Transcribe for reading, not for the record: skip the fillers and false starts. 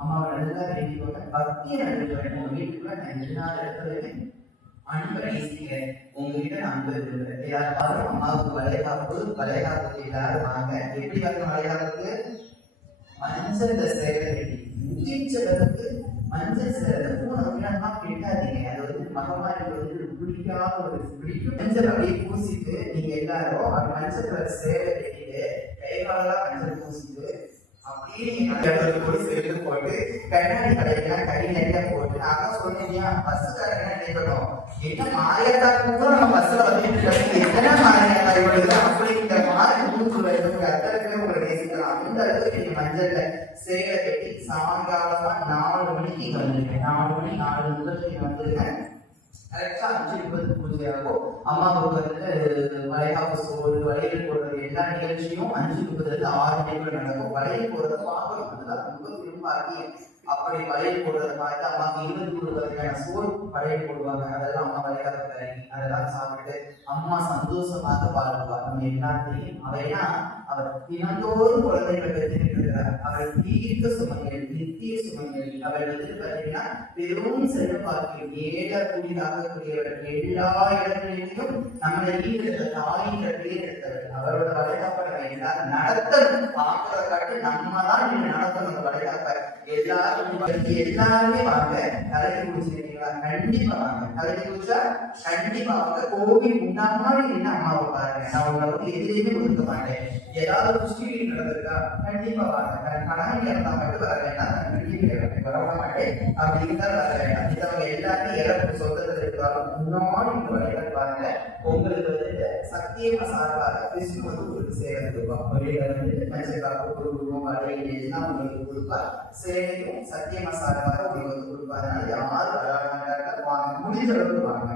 அம்மாவை நல்லா வேண்டிக்கோங்க. பக்தியை நடுவேன். உங்க வீட்டுக்குள்ள நான் எல்லா இடத்துலையுமே அன்பை நேசிக்கிறேன். உங்ககிட்ட நான் அன்பு இருக்கிறேன். எல்லாரும் அம்மாவுக்கு வளைகாப்புக்கு எல்லாரும் வாங்க. எப்படி வரணும் வளைகாப்புக்கு? மஞ்சள் சேவை கட்டி முடிச்சளவுக்கு மஞ்சள் சேவை பூனை அப்படின்னா கெட்டாதீங்க. அது வந்து மகமாரி பிடிக்காத ஒரு பிடிக்கும். மஞ்சள் அப்படியே பூசிட்டு நீங்க எல்லாரும் அந்த மஞ்சள் சேவை கட்டிட்டு கை காலெல்லாம் மஞ்சள் பூசிட்டு அப்படியே நீங்க கூட சேர்த்து போட்டு கண்ணாடி கடையெல்லாம் கை நிறைய போட்டு நான் சொன்னேன் பஸ்ஸுக்காரங்க நினைக்கணும் என்ன மாரியாத்தாக்கு கூட நம்ம பஸ்ல வந்துட்டு என்ன மாரியாத்தா அப்படிங்கிற மாதிரி மூச்சு வருது. அத்தனை உங்களை நேசிக்கலாம். அந்த அளவுக்கு நீங்க மஞ்சள்ல சேலை கட்டி சாயங்காலமா 4 மணிக்கு இங்க வந்துருக்கேன். 4 மணி 4 முதல் நீங்க வந்துருக்கேன். கரெக்டா 5:30 பூஜையாகும். அம்மாவுக்கு வந்துட்டு வளைகாப்பு சோறு வளையல் போடுறது எல்லா நிகழ்ச்சியும் 5:30 6 மணிக்குள்ள நடக்கும். வளையல் போடுறத பார்க்கணும். அதுதான் ரொம்ப விரும்பாக்கி அப்படி வளையல் போடுறத பார்த்து அம்மாவுக்கு 23 வகையான சோறு வளையல் போடுவாங்க. அதெல்லாம் அம்மா வளைகாப்பு கறங்கி அதெல்லாம் சாப்பிட்டு அம்மா சந்தோஷமாக பாடுவார். நம்ம எல்லாத்தையும் அவைனா அவர் தினந்தோறும் குழந்தைகளை பெற்றிருக்கிறார். அவள் தீர்க்க சுமங்கள் நித்திய சுமங்கள். அவள் வந்து பார்த்தீங்கன்னா பெரும் செல்வப்பாக்கியம் ஏழ கூடியவர்கள் எல்லா இடங்களிலும் நம்மளை ஈடுபட்ட தாயின் பேர் எடுத்தவர். அவரோட வளைகாப்பை நம்ம எல்லாரும் நடத்தணும். பார்க்கிறத காட்டு நம்ம தான் நீங்க நடத்தணும். அந்த வளைகாப்பை எல்லாருமே வாங்க. தலைக்கு குடிச்சிருக்கீங்களா? கண்டிப்பா வாங்க. தலைக்கு குடிச்சா கண்டிப்பா வாங்க. கோவில் முன்னாடி என்ன அம்மாவை பாருங்க. நான் உங்களை வந்து எதுலையுமே கொடுக்க மாட்டேன். ஏதாவது புஷ்டி நடந்திருக்கா? கண்டிப்பா வாங்க. கணவன் இருந்தா மட்டும் வர வேண்டாம். வர மாட்டேன். அப்படி இருந்தா வர வேண்டாம். இதவங்க எல்லாருமே இறப்பு சொந்தத்தில் இருக்கிறாலும் முன்னாடி இந்த வழிகள் பாருங்க. உங்களுக்கு வந்து சத்தியமா சார்பாக விஷ்ணு வந்து உங்களுக்கு சேவை கொடுப்பா. வெளியில வந்து மஞ்சள் காப்பு கொடுக்கணும் வலையில் எல்லாம் உங்களுக்கு கொடுப்பா. சேவையும் சத்தியமா சார்பாக உங்களுக்கு வந்து கொடுப்பா. அதனால யாரும் வர மாட்டாங்க. வாங்க, முடிஞ்ச அளவுக்கு வாங்க.